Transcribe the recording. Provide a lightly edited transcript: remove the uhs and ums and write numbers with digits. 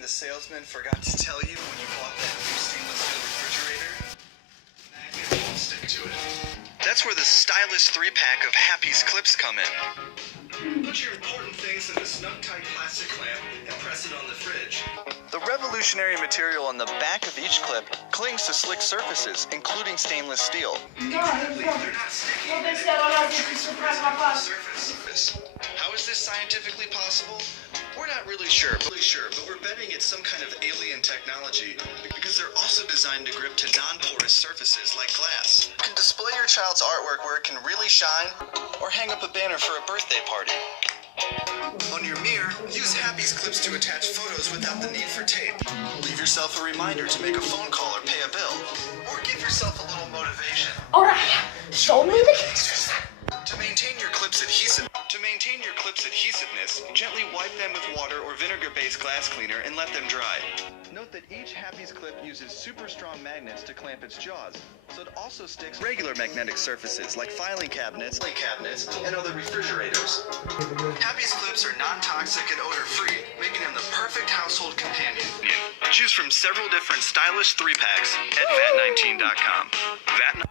the salesman forgot to tell you when you bought that new stainless steel refrigerator? Magnet won't stick to it. That's where the stylish 3-pack of Happeez Clips come in. Put your important things in a snug-tight plastic clamp and press it on the fridge. The revolutionary material on the back of each clip clings to slick surfaces, including stainless steel. Incredibly, they're not sticky. Surface. How is this scientifically possible? We're not really sure, but we're betting it's some kind of alien technology because they're also designed to grip to non-porous surfaces like glass. You can display your child's artwork where it can really shine, or hang up a banner for a birthday party. On your mirror, use Happeez Clips to attach photos without the need for tape. Leave yourself a reminder to make a phone call or pay a bill, or give yourself a little motivation. Alright, show me the extras. To maintain your clip's adhesiveness, gently wipe them with water or vinegar-based glass cleaner and let them dry. Note that each Happeez clip uses super strong magnets to clamp its jaws, so it also sticks regular magnetic surfaces like filing cabinets and other refrigerators. Happeez clips are non-toxic and odor-free, making them the perfect household companion. Choose from several different stylish 3-packs at vat19.com. Vat19.